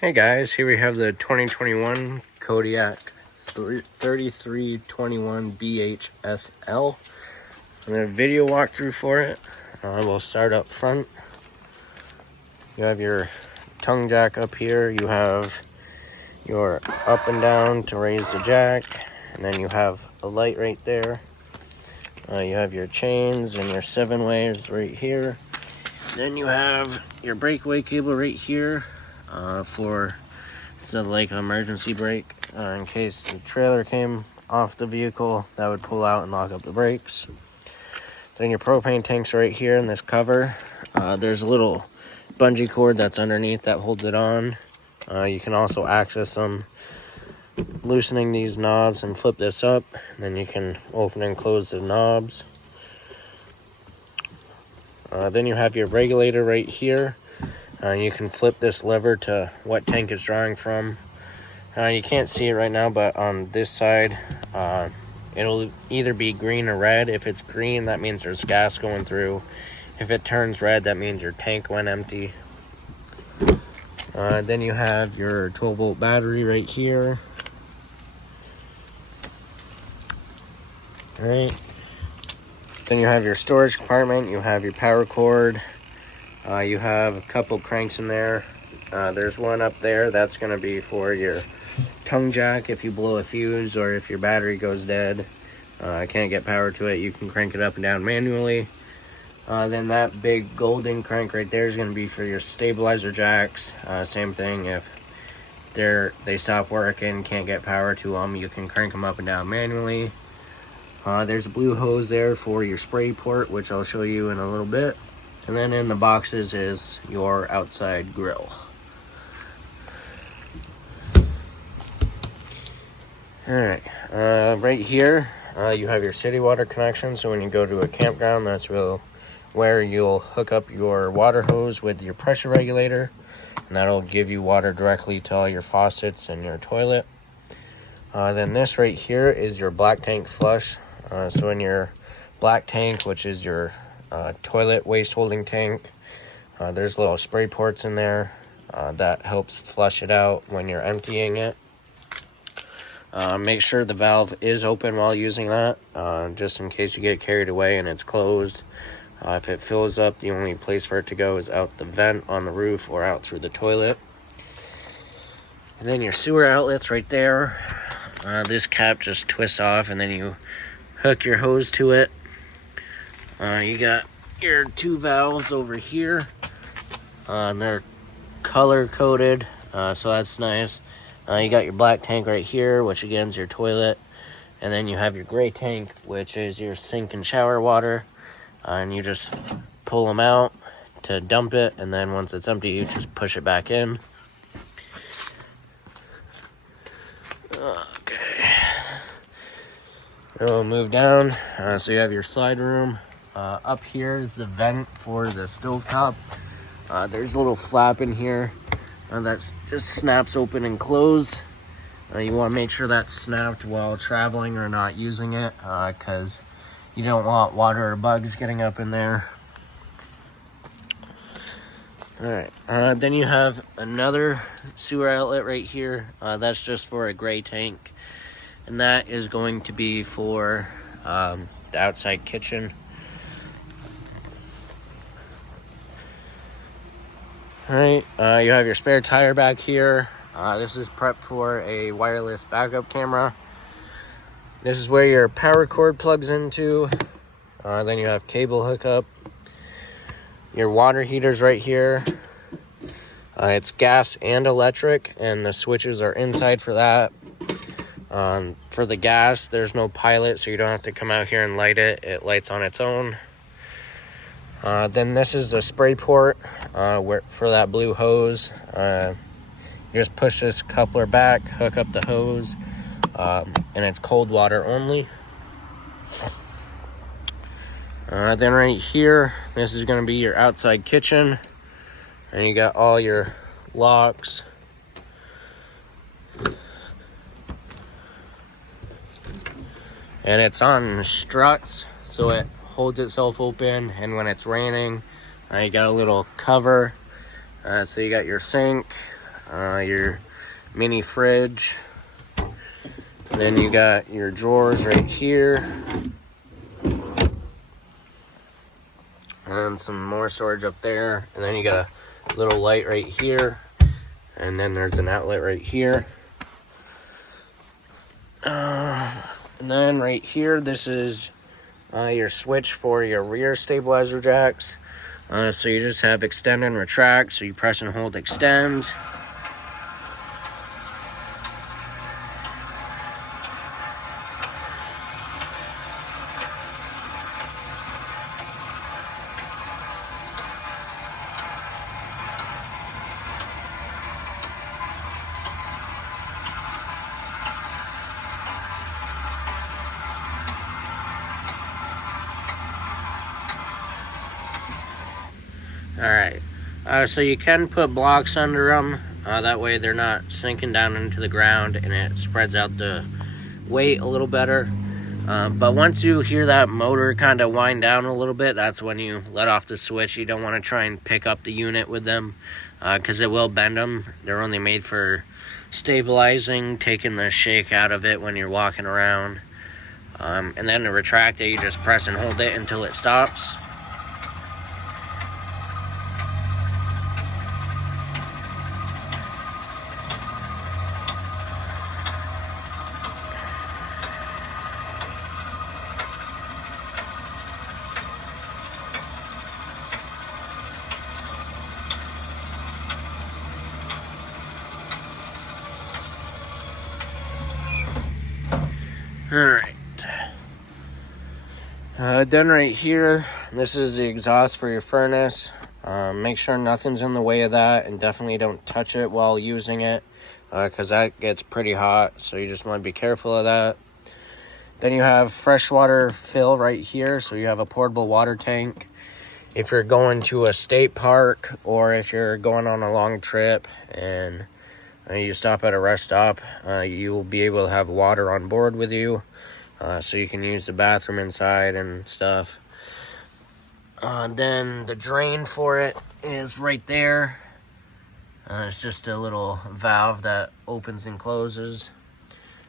Hey guys, here we have the 2021 Kodiak 3321 BHSL. I'm going to video walkthrough for it. We'll start up front. You have your tongue jack up here. You have your up and down to raise the jack. And then you have a light right there. You have your chains and your 7-ways right here. Then you have your breakaway cable right here for like an emergency brake in case the trailer came off the vehicle. That would pull out and lock up the brakes. Then your propane tank's right here in this cover. There's a little bungee cord that's underneath that holds it on. You can also access them loosening these knobs and flip this up. Then you can open and close the knobs. Then you have your regulator right here. You can flip this lever to what tank it's drawing from. You can't see it right now, but on this side, it'll either be green or red. If it's green, that means there's gas going through. If it turns red, that means your tank went empty. Then you have your 12-volt battery right here. All right. Then you have your storage compartment. You have your power cord. You have a couple cranks in there. There's one up there that's going to be for your tongue jack. If you blow a fuse or if your battery goes dead, can't get power to it, you can crank it up and down manually. Then that big golden crank right there is going to be for your stabilizer jacks. Same thing, if they stop working, can't get power to them, you can crank them up and down manually. There's a blue hose there for your spray port, which I'll show you in a little bit. And then in the boxes is your outside grill. Alright, right here you have your city water connection. So when you go to a campground, that's where you'll hook up your water hose with your pressure regulator. And that'll give you water directly to all your faucets and your toilet. Then this right here is your black tank flush. So in your black tank, which is your toilet waste holding tank, there's little spray ports in there that helps flush it out when you're emptying it. Make sure the valve is open while using that, just in case you get carried away and it's closed. If it fills up, the only place for it to go is out the vent on the roof or out through the toilet. And then your sewer outlets right there. This cap just twists off and then you hook your hose to it. You got your two valves over here. And they're color coded, so that's nice. You got your black tank right here, which again is your toilet. And then you have your gray tank, which is your sink and shower water. And you just pull them out to dump it. And then once it's empty, you just push it back in. Okay. We'll move down. So you have your slide room. Up here is the vent for the stovetop. There's a little flap in here that just snaps open and closed. You want to make sure that's snapped while traveling or not using it, because you don't want water or bugs getting up in there. Alright, then you have another sewer outlet right here. That's just for a gray tank. And that is going to be for the outside kitchen. Alright, you have your spare tire back here. This is prepped for a wireless backup camera. This is where your power cord plugs into. Then you have cable hookup. Your water heater's right here. It's gas and electric, and the switches are inside for that. For the gas, there's no pilot, so you don't have to come out here and light it. It lights on its own. Then this is the spray port for that blue hose. You just push this coupler back, hook up the hose, and it's cold water only. Then right here, this is going to be your outside kitchen, and you got all your locks. And it's on struts, so it holds itself open, and when it's raining, you got a little cover. So you got your sink, your mini fridge. And then you got your drawers right here. And some more storage up there. And then you got a little light right here. And then there's an outlet right here. And then right here, this is your switch for your rear stabilizer jacks. So you just have extend and retract. So you press and hold extend. Alright, so you can put blocks under them, that way they're not sinking down into the ground and it spreads out the weight a little better. But once you hear that motor kind of wind down a little bit, that's when you let off the switch. You don't want to try and pick up the unit with them, because it will bend them. They're only made for stabilizing, taking the shake out of it when you're walking around. And then to retract it, you just press and hold it until it stops. Alright. Then right here, this is the exhaust for your furnace. Make sure nothing's in the way of that, and definitely don't touch it while using it, because that gets pretty hot, so you just want to be careful of that. Then you have freshwater fill right here, so you have a portable water tank. If you're going to a state park, or if you're going on a long trip and you stop at a rest stop, you will be able to have water on board with you, so you can use the bathroom inside and stuff. Then the drain for it is right there. It's just a little valve that opens and closes.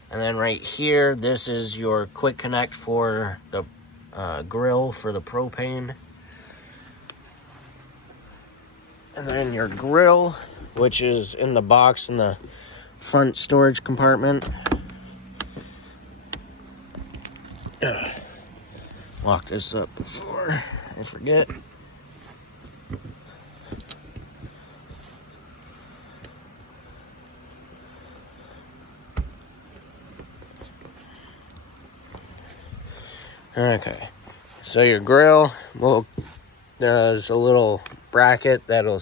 And then right here, this is your quick connect for the grill for the propane. And then your grill, which is in the box in the front storage compartment. Lock this up before I forget. Okay, so your grill, well, there's a little bracket that'll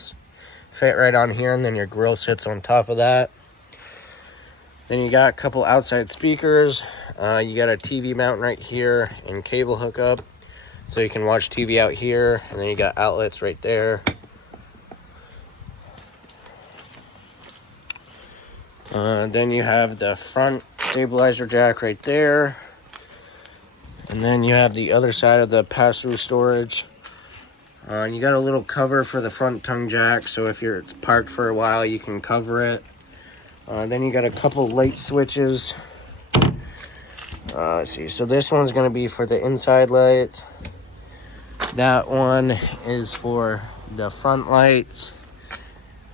fit right on here, and then your grill sits on top of that. Then you got a couple outside speakers. You got a TV mount right here and cable hookup, so you can watch TV out here. And then you got outlets right there. Then you have the front stabilizer jack right there. And then you have the other side of the pass-through storage. You got a little cover for the front tongue jack, so if it's parked for a while, you can cover it. Then you got a couple light switches. Let's see, so this one's going to be for the inside lights. That one is for the front lights.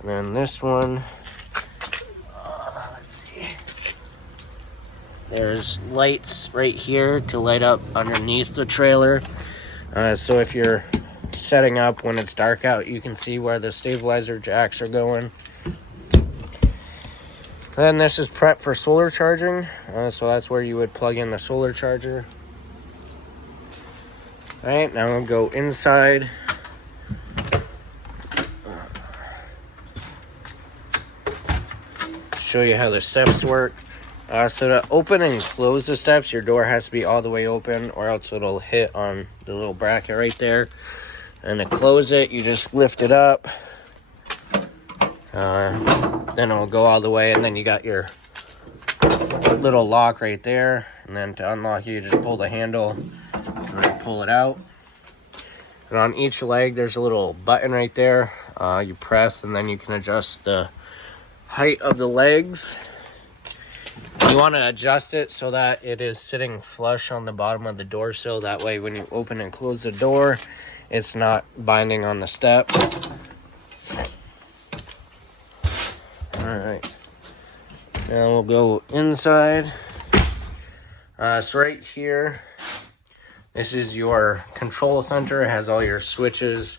And then this one, let's see. There's lights right here to light up underneath the trailer. So if you're setting up when it's dark out, you can see where the stabilizer jacks are going. Then this is prep for solar charging, so that's where you would plug in the solar charger. Alright, now we'll go inside. Show you how the steps work. So to open and close the steps, your door has to be all the way open, or else it'll hit on the little bracket right there. And to close it, you just lift it up. Then it'll go all the way, and then you got your little lock right there. And then to unlock it, you just pull the handle and then pull it out. And on each leg, there's a little button right there. You press, and then you can adjust the height of the legs. You want to adjust it so that it is sitting flush on the bottom of the door sill. That way when you open and close the door, it's not binding on the steps. Alright. Now we'll go inside. So right here, this is your control center. It has all your switches.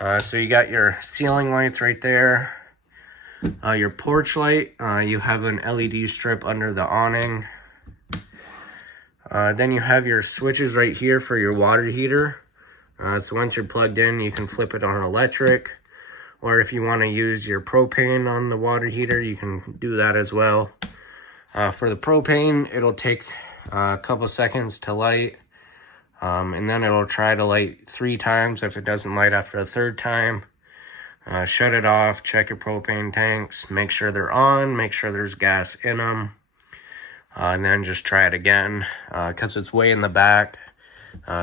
So you got your ceiling lights right there. Your porch light, you have an LED strip under the awning. Then you have your switches right here for your water heater. So once you're plugged in, you can flip it on electric. Or if you want to use your propane on the water heater, you can do that as well. For the propane, it'll take a couple seconds to light. And then it'll try to light 3 times. If it doesn't light after the 3rd time, shut it off, check your propane tanks, make sure they're on, make sure there's gas in them. And then just try it again, because it's way in the back.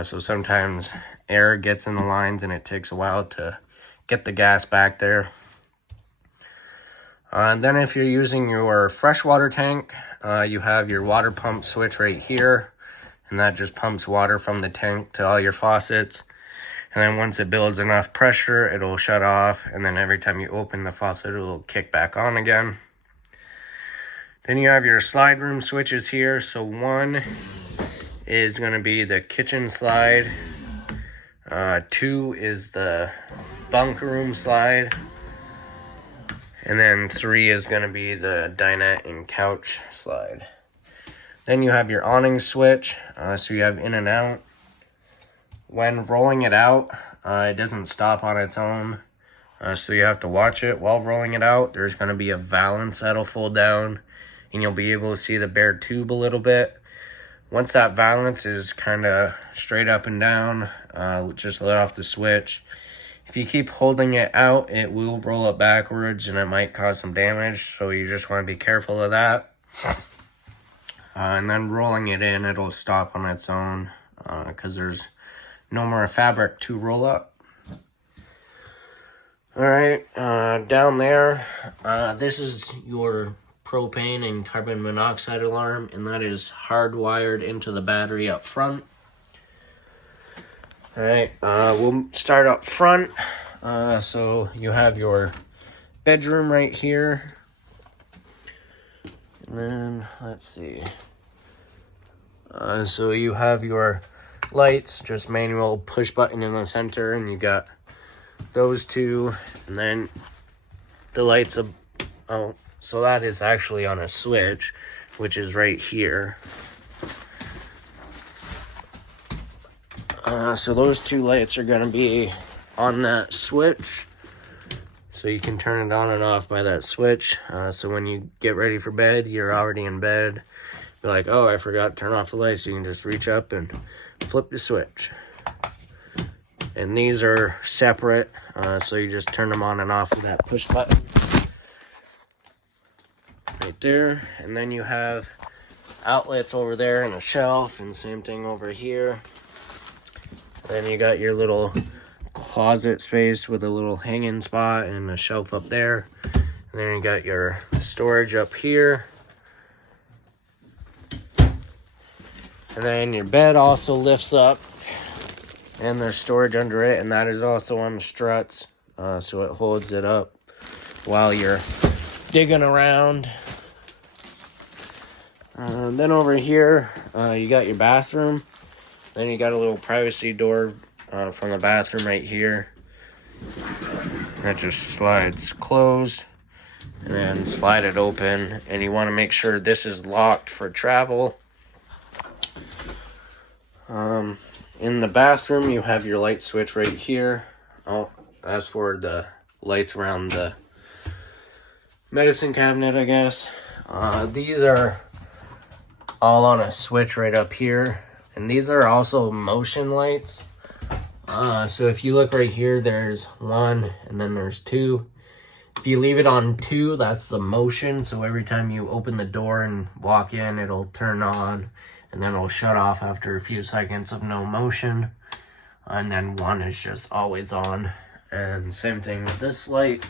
So sometimes air gets in the lines and it takes a while to get the gas back there. And then if you're using your freshwater tank, you have your water pump switch right here. And that just pumps water from the tank to all your faucets. And then once it builds enough pressure, it'll shut off. And then every time you open the faucet, it'll kick back on again. Then you have your slide room switches here. So one is going to be the kitchen slide. 2 is the bunk room slide. And then 3 is going to be the dinette and couch slide. Then you have your awning switch. So you have in and out. When rolling it out, it doesn't stop on its own. So you have to watch it while rolling it out. There's going to be a valance that'll fold down. And you'll be able to see the bare tube a little bit. Once that valance is kind of straight up and down, just let off the switch. If you keep holding it out, it will roll it backwards and it might cause some damage. So you just want to be careful of that. And then rolling it in, it'll stop on its own because there's no more fabric to roll up. Alright, down there, this is your propane and carbon monoxide alarm, and that is hardwired into the battery up front. Alright, we'll start up front. So you have your bedroom right here. And then, let's see. So you have your lights, just manual push button in the center, and you got those 2. And then the lights, so that is actually on a switch, which is right here. So those 2 lights are going to be on that switch. So you can turn it on and off by that switch. So when you get ready for bed, you're already in bed. You're like, oh, I forgot to turn off the lights. You can just reach up and flip the switch. And these are separate. So you just turn them on and off with that push button. Right there. And then you have outlets over there and a shelf. And same thing over here. Then you got your little closet space with a little hanging spot and a shelf up there. And then you got your storage up here. And then your bed also lifts up. And there's storage under it. And that is also on the struts. So it holds it up while you're digging around. Then over here, you got your bathroom. Then you got a little privacy door from the bathroom right here. That just slides closed. And then slide it open. And you want to make sure this is locked for travel. In the bathroom, you have your light switch right here. Oh, as for the lights around the medicine cabinet, I guess. These are all on a switch right up here. And these are also motion lights. So if you look right here, there's 1 and then there's 2. If you leave it on 2, that's the motion. So every time you open the door and walk in, it'll turn on. And then it'll shut off after a few seconds of no motion. And then 1 is just always on. And same thing with this light.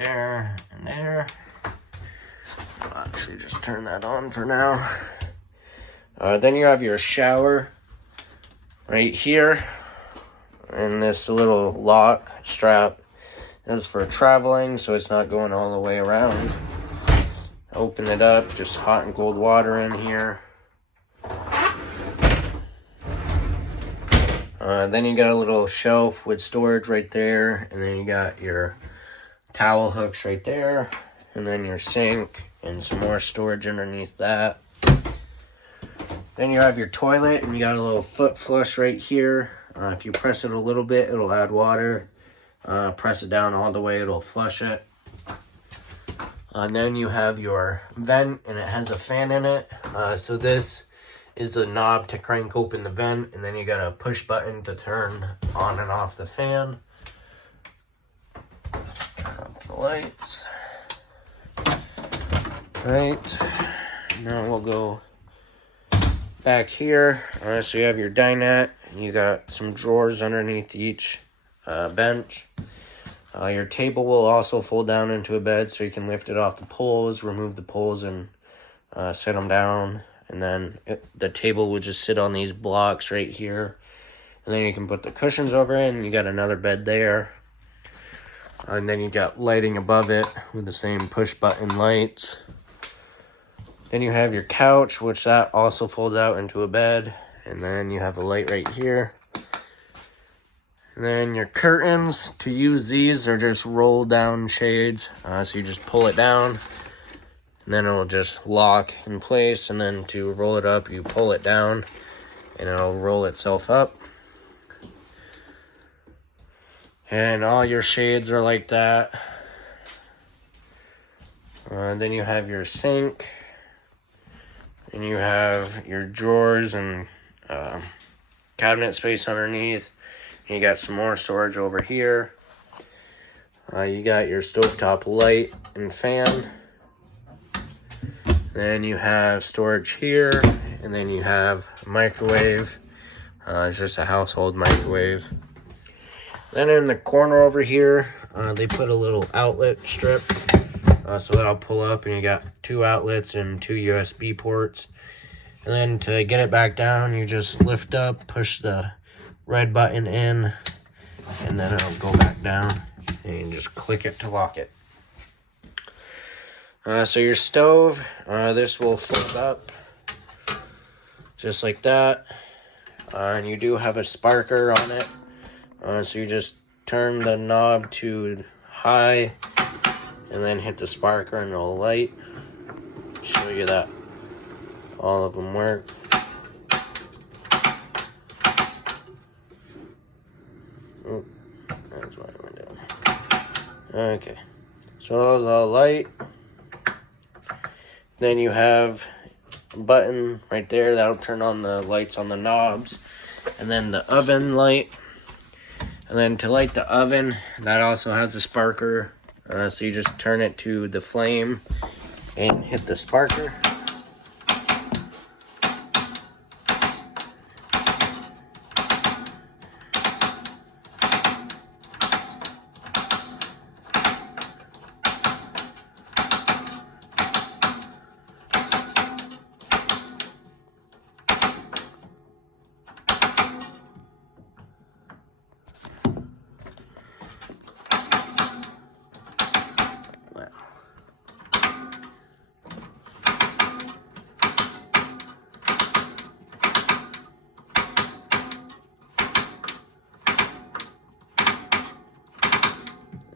there and there. I'll actually just turn that on for now. Then you have your shower right here, and this little lock strap is for traveling, so it's not going all the way around. Open it up, just hot and cold water in here. Then you got a little shelf with storage right there, and then you got your towel hooks right there, and then your sink and some more storage underneath that. Then you have your toilet, and you got a little foot flush right here. If you press it a little bit, it'll add water. Press it down all the way, it'll flush it. And then you have your vent, and it has a fan in it. So this is a knob to crank open the vent, and then you got a push button to turn on and off the fan. Turn off the lights. Right. Now we'll go back here. So you have your dinette. You got some drawers underneath each bench. Your table will also fold down into a bed, so you can lift it off the poles, remove the poles, and set them down. And then the table will just sit on these blocks right here. And then you can put the cushions over it, and you got another bed there. And then you got lighting above it with the same push button lights. Then you have your couch, which that also folds out into a bed. And then you have a light right here. And then your curtains, to use these, are just roll down shades. So you just pull it down, and then it'll just lock in place. And then to roll it up, you pull it down, and it'll roll itself up. And all your shades are like that. Then you have your sink. And you have your drawers and cabinet space underneath. And you got some more storage over here. You got your stovetop light and fan. Then you have storage here. And then you have a microwave. It's just a household microwave. Then in the corner over here, they put a little outlet strip. So that'll pull up, and you got 2 outlets and 2 USB ports. And then to get it back down, you just lift up, push the red button in, and then it'll go back down, and you just click it to lock it. So your stove, this will fold up just like that. And you do have a sparker on it. So you just turn the knob to high, and then hit the sparker and it'll light. Show you that all of them work. Oh, that's why I went down. Okay, so those all light. Then you have a button right there that'll turn on the lights on the knobs, and then the oven light. And then to light the oven, that also has a sparker. So you just turn it to the flame and hit the sparker.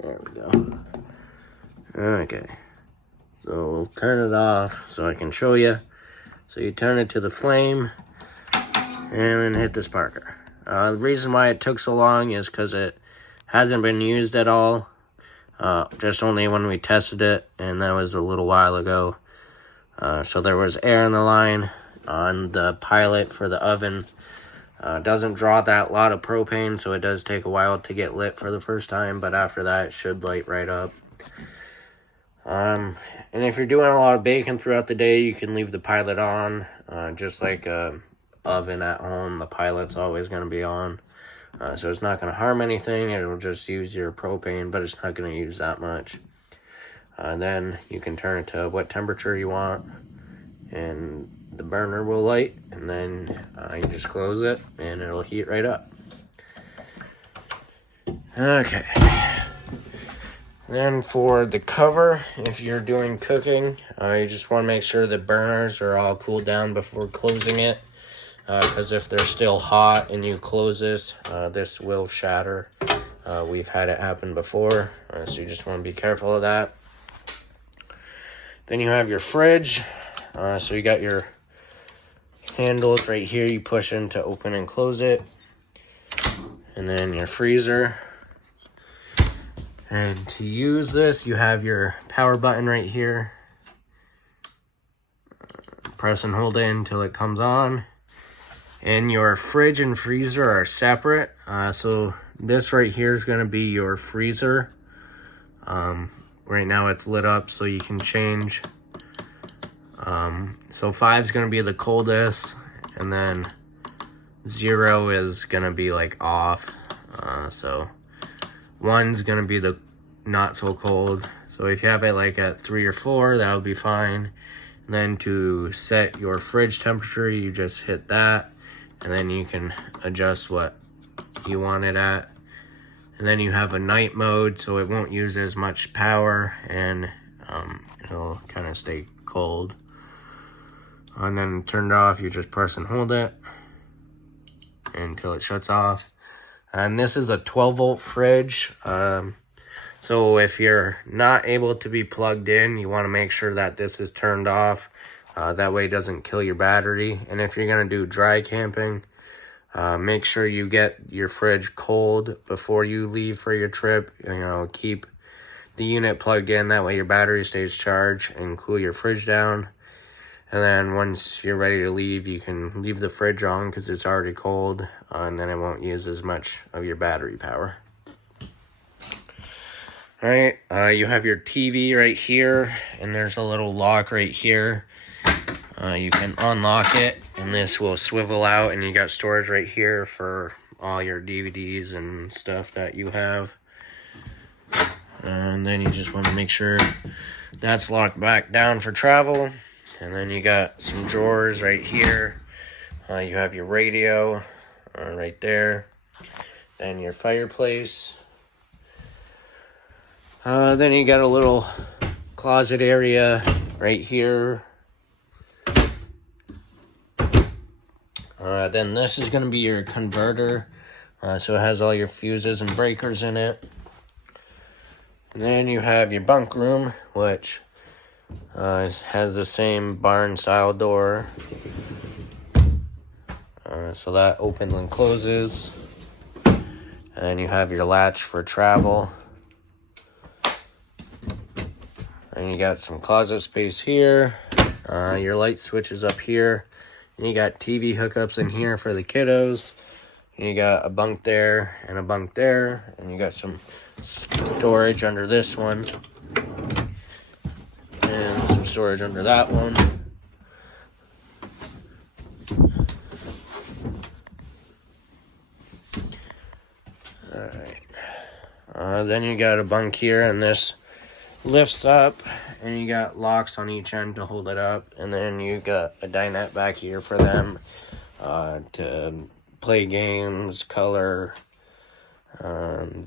There we go. Okay. So we'll turn it off so I can show you. So you turn it to the flame and then hit the sparker. The reason why it took so long is because it hasn't been used at all. Just only when we tested it, and that was a little while ago. So there was air in the line on the pilot for the oven. Doesn't draw that lot of propane, so it does take a while to get lit for the first time, but after that, it should light right up. And if you're doing a lot of baking throughout the day, you can leave the pilot on. Just like a oven at home, the pilot's always going to be on. So it's not going to harm anything. It'll just use your propane, but it's not going to use that much. Then you can turn it to what temperature you want, and the burner will light, and then you just close it and it'll heat right up. Okay. Then for the cover, if you're doing cooking, you just want to make sure the burners are all cooled down before closing it, because if they're still hot and you close this will shatter. We've had it happen before, so you just want to be careful of that. Then you have your fridge. So you got your handles right here, you push in to open and close it. And then your freezer. And to use this, you have your power button right here. Press and hold it until it comes on. And your fridge and freezer are separate. So this right here is going to be your freezer. Right now it's lit up so you can change. So 5 is going to be the coldest, and then 0 is going to be like off. So 1's going to be the not so cold. So if you have it like at 3 or 4, that'll be fine. And then to set your fridge temperature, you just hit that, and then you can adjust what you want it at. And then you have a night mode, so it won't use as much power, and it'll kind of stay cold. And then turn it off, you just press and hold it until it shuts off. And this is a 12-volt fridge. So if you're not able to be plugged in, you want to make sure that this is turned off. That way it doesn't kill your battery. And if you're going to do dry camping, make sure you get your fridge cold before you leave for your trip. You know, keep the unit plugged in. That way your battery stays charged, and cool your fridge down. And then once you're ready to leave, you can leave the fridge on because it's already cold, and then it won't use as much of your battery power. All right, you have your TV right here, and there's a little lock right here. You can unlock it, and this will swivel out, and you got storage right here for all your DVDs and stuff that you have. And then you just want to make sure that's locked back down for travel. And then you got some drawers right here. You have your radio right there. Then your fireplace. Then you got a little closet area right here. Then this is going to be your converter. So it has all your fuses and breakers in it. And then you have your bunk room, which it has the same barn style door. So that opens and closes. And then you have your latch for travel. And you got some closet space here. Your light switch is up here. And you got TV hookups in here for the kiddos. And you got a bunk there and a bunk there. And you got some storage under this one. And some storage under that one. Alright. Then you got a bunk here, and this lifts up, and you got locks on each end to hold it up. And then you got a dinette back here for them to play games, color,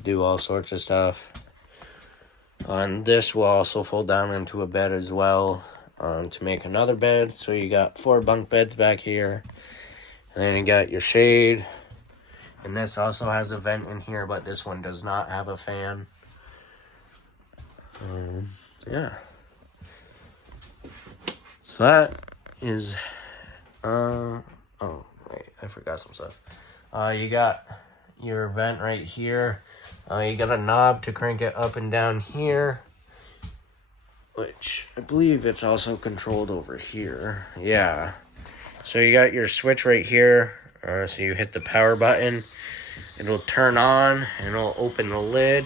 do all sorts of stuff. And this will also fold down into a bed as well, to make another bed. So you got 4 bunk beds back here. And then you got your shade. And this also has a vent in here, but this one does not have a fan. Yeah. So that is, oh, wait, I forgot some stuff. You got your vent right here. You got a knob to crank it up and down here, which I believe it's also controlled over here. Yeah. So you got your switch right here. So you hit the power button. It'll turn on and it'll open the lid.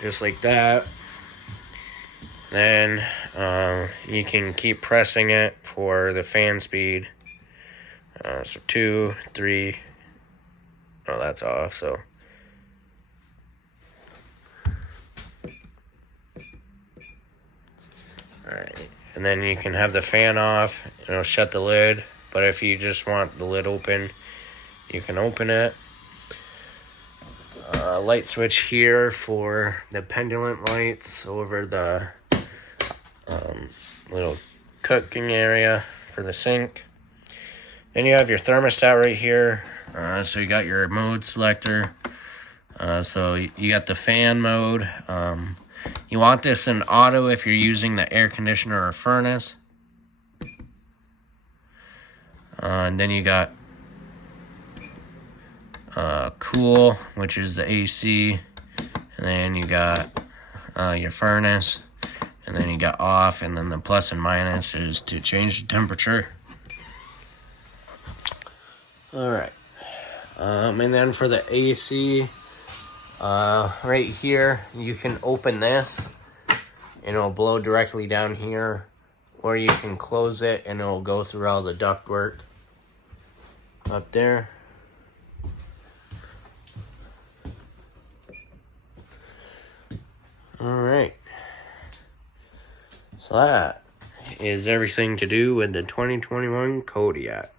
Just like that. Then you can keep pressing it for the fan speed. So 2, 3. Oh, that's off. So and then you can have the fan off, and it'll shut the lid. But if you just want the lid open, you can open it. Light switch here for the pendulum lights over the little cooking area for the sink. Then you have your thermostat right here. So you got your mode selector. So you got the fan mode. You want this in auto if you're using the air conditioner or furnace. And then you got cool, which is the AC. And then you got your furnace. And then you got off. And then the plus and minus is to change the temperature. Alright. And then for the AC, right here, you can open this and it'll blow directly down here, or you can close it and it'll go through all the ductwork up there. Alright. So that is everything to do with the 2021 Kodiak.